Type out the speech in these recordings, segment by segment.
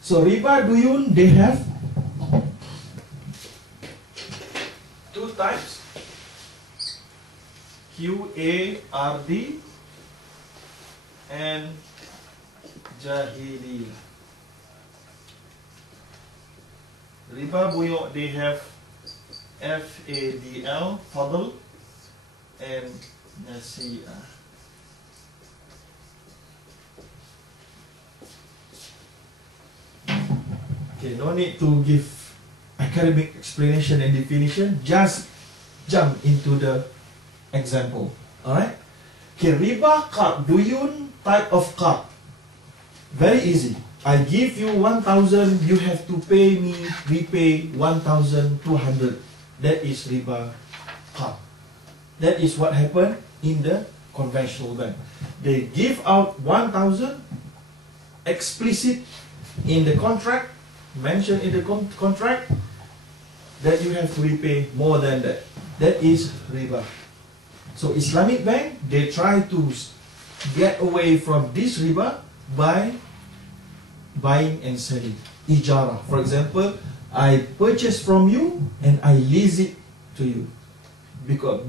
So riba duyun, they have two types, QARD and Jahili. Riba buyuk, they have FADL, Fadl, and Nasi'ah. Okay, no need to give academic explanation and definition, just jump into the example. Alright? Okay, riba qard, duyun type of qard. Very easy. I give you 1,000, you have to pay me, repay 1,200. That is riba qard. That is what happened in the conventional bank. They give out 1,000, explicit in the contract, mentioned in the contract, that you have to repay more than that. That is riba. So Islamic bank, they try to get away from this riba by buying and selling. Ijara. For example, I purchase from you and I lease it to you. Because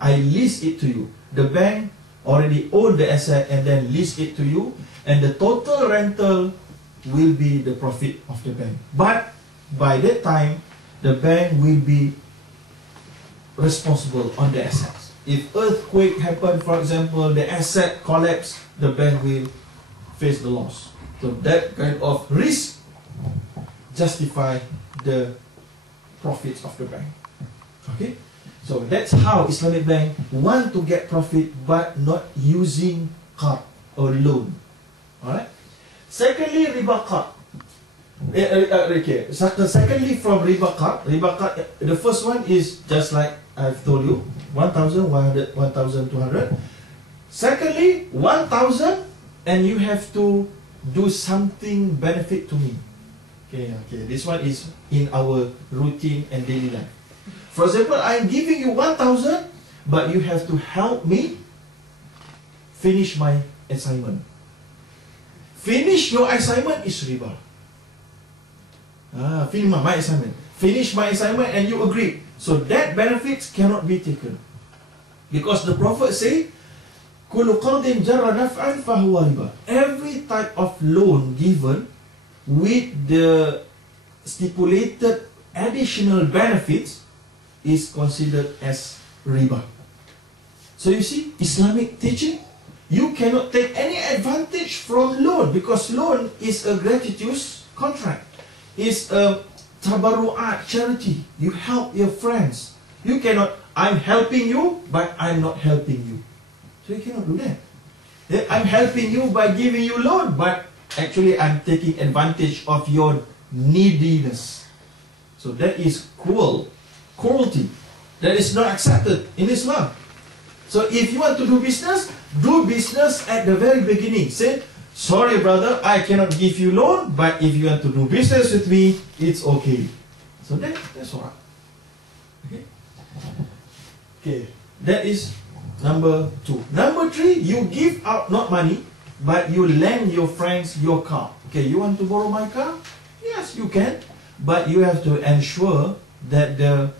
I lease it to you. The bank already own the asset and then lease it to you, and the total rental will be the profit of the bank. But by that time, the bank will be responsible on the assets. If earthquake happen, for example, the asset collapse, the bank will face the loss. So that kind of risk justify the profits of the bank. Okay? So that's how Islamic bank want to get profit but not using qard or loan. Alright? Secondly, riba qard. Okay. Secondly, from riba qard, the first one is just like I've told you, 1,100, 1,200. Secondly, 1,000, and you have to do something benefit to me. Okay, this one is in our routine and daily life. For example, I'm giving you 1,000, but you have to help me finish my assignment. Finish your assignment is riba. Finish my assignment. Finish my assignment and you agree. So that benefits cannot be taken. Because the Prophet say, Kullu qardin jarra naf'an fahuwa riba. Every type of loan given with the stipulated additional benefits is considered as riba. So you see, Islamic teaching, you cannot take any advantage from loan, because loan is a gratuitous contract. It's a tabarru'at, charity. You help your friends. You cannot, I'm helping you, but I'm not helping you. So you cannot do that. I'm helping you by giving you loan, but actually I'm taking advantage of your neediness. So that is cruelty. That is not accepted in Islam. So if you want to do business at the very beginning. Say, sorry brother, I cannot give you loan, but if you want to do business with me, it's okay. So that's all right. Okay, that is number 2. Number 3, you give out not money, but you lend your friends your car. Okay, you want to borrow my car? Yes, you can. But you have to ensure that the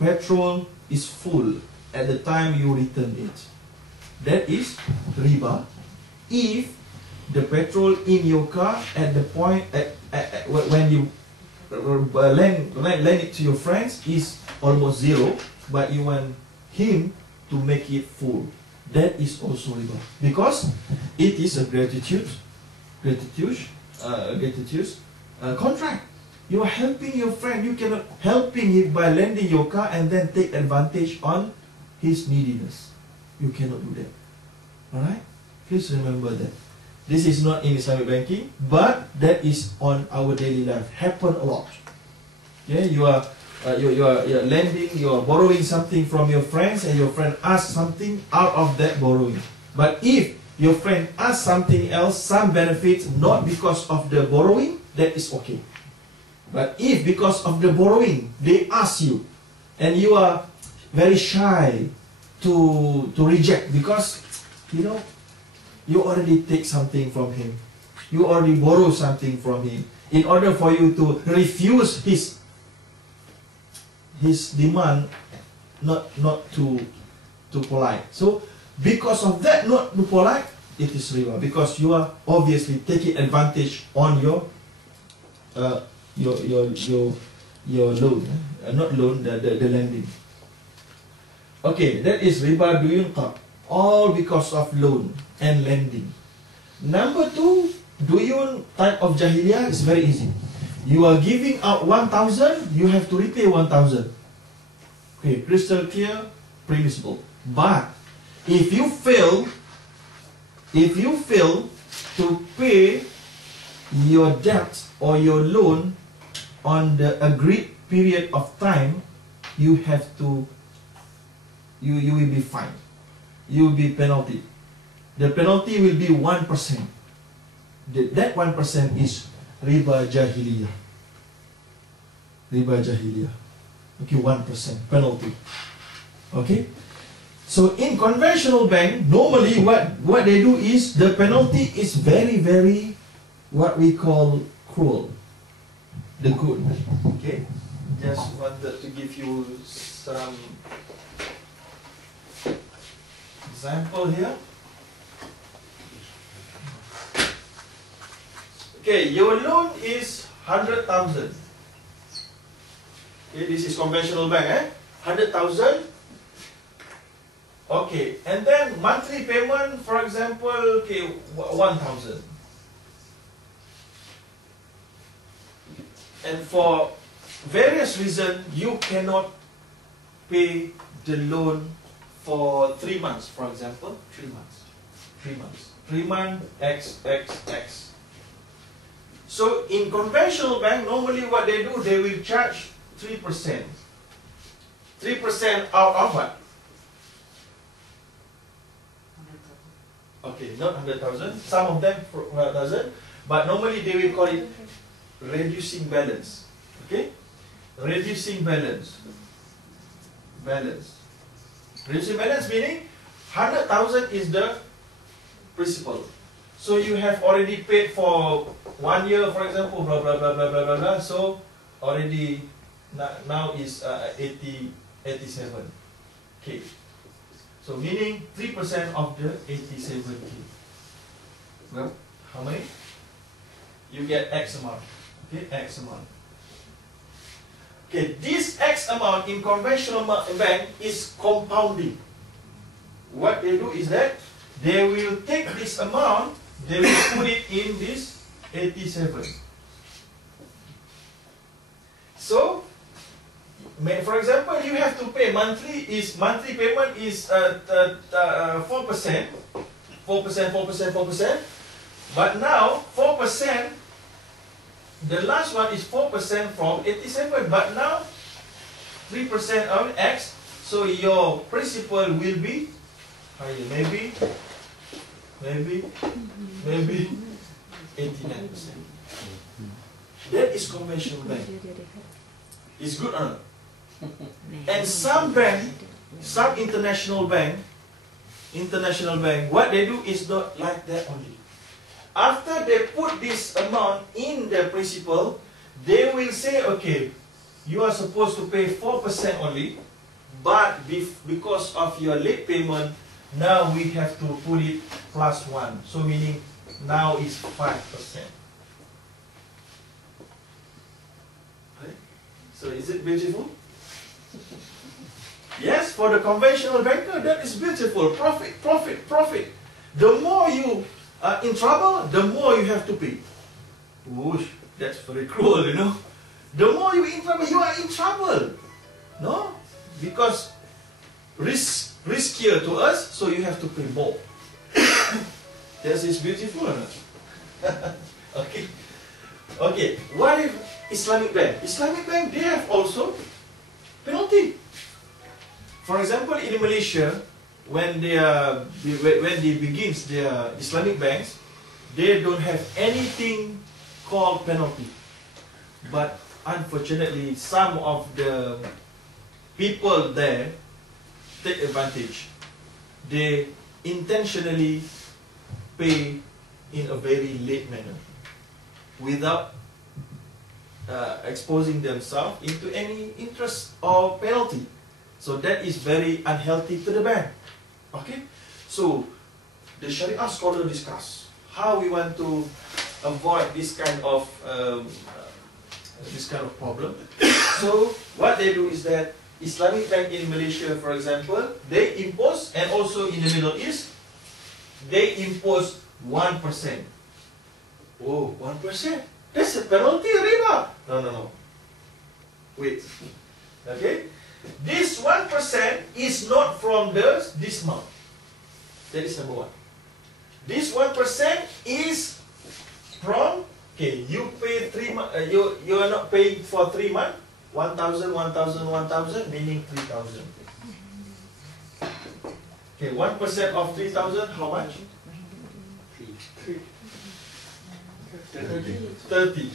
petrol is full at the time you return it. That is riba. If the petrol in your car at the point when you lend it to your friends is almost zero, but you want him to make it full, that is also riba, because it is a gratuitous contract. You are helping your friend. You cannot helping him by lending your car and then take advantage on his neediness. You cannot do that. Alright? Please remember that. This is not in Islamic banking, but that is on our daily life. Happen a lot. Okay? You are lending, you are borrowing something from your friends, and your friend asks something out of that borrowing. But if your friend asks something else, some benefits, not because of the borrowing, that is okay. But if because of the borrowing, they ask you, and you are very shy to reject, because you know you already take something from him, you already borrow something from him. In order for you to refuse his demand, not too polite. So because of that, not too polite, it is riba, because you are obviously taking advantage on your loan, not loan, the lending. Okay, that is riba duyun qard, all because of loan and lending. Number two, duyun type of jahiliyah is very easy. You are giving out 1,000, you have to repay 1,000. Okay, crystal clear principle. But if you fail to pay your debt or your loan on the agreed period of time, you have to, you will be fined. You will be penalty. The penalty will be 1%. That 1% is riba jahiliyah. Riba jahiliyah. Okay, 1% penalty. Okay. So in conventional bank, normally what they do is the penalty is very, very what we call cruel. The good. Okay. Just wanted to give you some example here. Okay, your loan is 100,000. Okay, this is conventional bank, 100,000. Okay, and then monthly payment, for example, okay, 1,000. And for various reasons, you cannot pay the loan for 3 months, for example, 3 months. 3 months. 3 months, X. So in conventional bank, normally what they do, they will charge 3%. 3% out of what? Okay, not 100,000. Some of them 100,000, but normally they will call it reducing balance. Okay, reducing balance. Reducing balance meaning 100,000 is the principal. So you have already paid for 1 year, for example, blah blah blah blah blah blah blah. So already now is 87K. So meaning 3% of the 87K. Well, how many? You get X amount. Okay, X amount. Okay, this X amount in conventional bank is compounding. What they do is that they will take this amount, they will put it in this 87. So, for example, you have to pay monthly payment is 4%, but now 4%, the last one is 4% from 87, but now 3% on X, so your principal will be higher, maybe 89%. That is conventional bank. It's good or not? And some bank, some international bank, what they do is not like that only. After they put this amount in the principal, they will say, okay, you are supposed to pay 4% only, but because of your late payment, now we have to put it plus 1. So meaning now it's 5%. Okay? So is it beautiful? Yes, for the conventional banker, that is beautiful. Profit. The more you are in trouble, the more you have to pay. Whoosh, that's very cruel, you know. The more you are in trouble, you are in trouble. No? Because riskier to us, so you have to pay more. That is beautiful or not? Okay. What if Islamic bank? Islamic bank, they have also penalty. For example, in Malaysia, when they begins their Islamic banks, they don't have anything called penalty. But unfortunately, some of the people there take advantage. They intentionally pay in a very late manner. without exposing themselves into any interest or penalty. So that is very unhealthy to the bank. Okay, so the Sharia scholar discuss how we want to avoid this kind of problem. So what they do is that Islamic bank in Malaysia, for example, they impose, and also in the Middle East, they impose 1%. Oh, 1%? That's a penalty, riba. No. Wait. Okay? This 1% is not from this month. That is number one. This 1% is from, okay, you pay 3 months, you are not paying for 3 months, 1,000, 1,000, 1,000, meaning 3,000. Okay, 1% of 3,000, how much? 30. 30.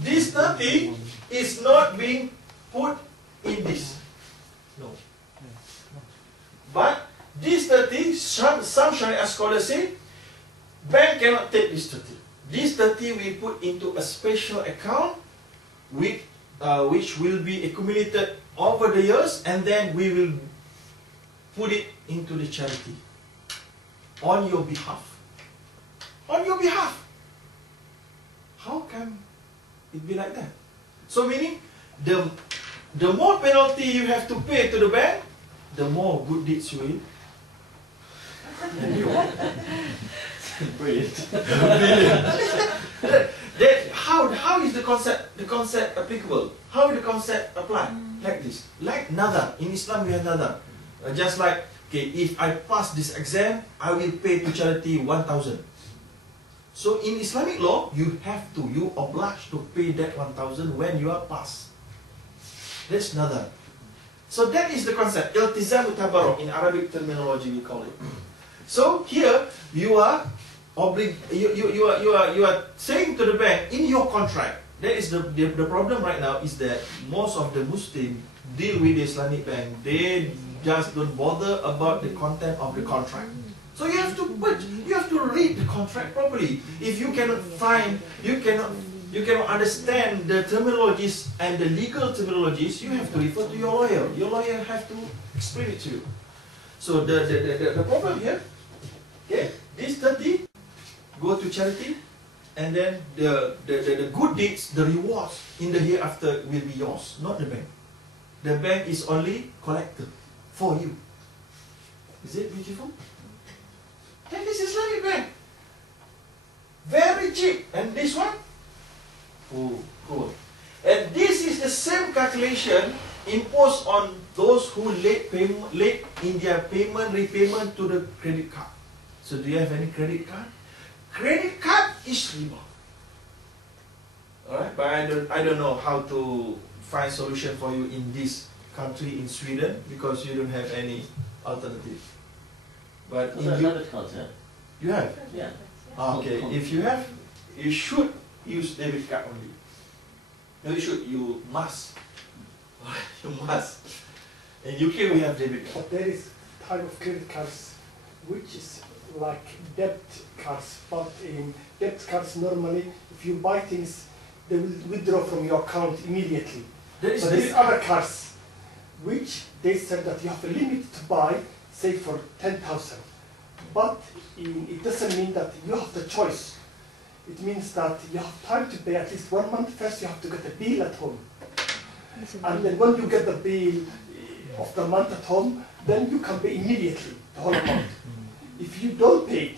This 30 is not being put in this. No. But this 30, some Sharia scholars say, bank cannot take this 30. This 30 we put into a special account which will be accumulated over the years, and then we will put it into the charity on your behalf. On your behalf. How can it be like that? So meaning, the more penalty you have to pay to the bank, the more good deeds you will. Brilliant. How is the concept applicable? How is the concept applied? Like this. Like nadar. In Islam we have nadar. Just like, okay, if I pass this exam, I will pay to charity 1,000. So in Islamic law, you obliged to pay that 1,000 when you are passed. That's nadar. So that is the concept. Iltizam tabarruk, in Arabic terminology we call it. So here you are saying to the bank in your contract. That is the problem right now, is that most of the Muslims deal with the Islamic bank. They just don't bother about the content of the contract. So you have to read the contract properly. If you cannot find, you cannot understand the terminologies and the legal terminologies, you have to refer to your lawyer. Your lawyer have to explain it to you. So the problem here, okay, this 30 go to charity, and then the good deeds, the rewards in the hereafter will be yours, not the bank. The bank is only collector for you. Is it beautiful? That is Islamic bank. Very cheap. And this one? Oh, cool. And this is the same calculation imposed on those who late in their repayment to the credit card. So do you have any credit card? Credit card is riba. Alright, but I don't know how to find solution for you in this country, in Sweden, because you don't have any alternative. But in debit cards, yeah. You have? Yeah. Okay, if you have, you should use debit card only. No, you must. You must. In UK we have debit card. But there is type of credit cards which is like debt cards, but in debt cards normally, if you buy things, they will withdraw from your account immediately. But there is other cards which they said that you have a limit to buy, say for 10,000. But it doesn't mean that you have the choice. It means that you have time to pay at least 1 month. First you have to get a bill at home. And then when you get the bill of the month at home, then you can pay immediately the whole amount. If you don't pay it,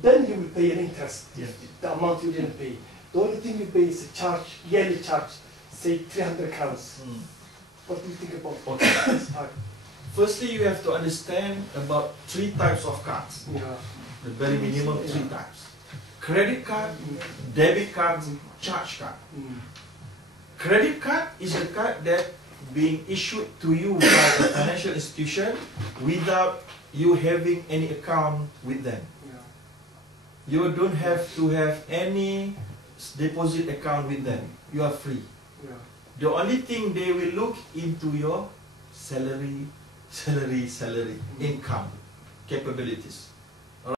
then you will pay an interest, the amount you didn't pay. The only thing you pay is a charge, yearly charge, say 300 crowns. What do you think about this? Firstly, you have to understand about 3 types of cards. Yeah. The very minimum 3 types. Credit card, debit card, charge card. Credit card is a card that being issued to you by a financial institution without you having any account with them. You don't have to have any deposit account with them. You are free. The only thing they will look into your salary, income, capabilities.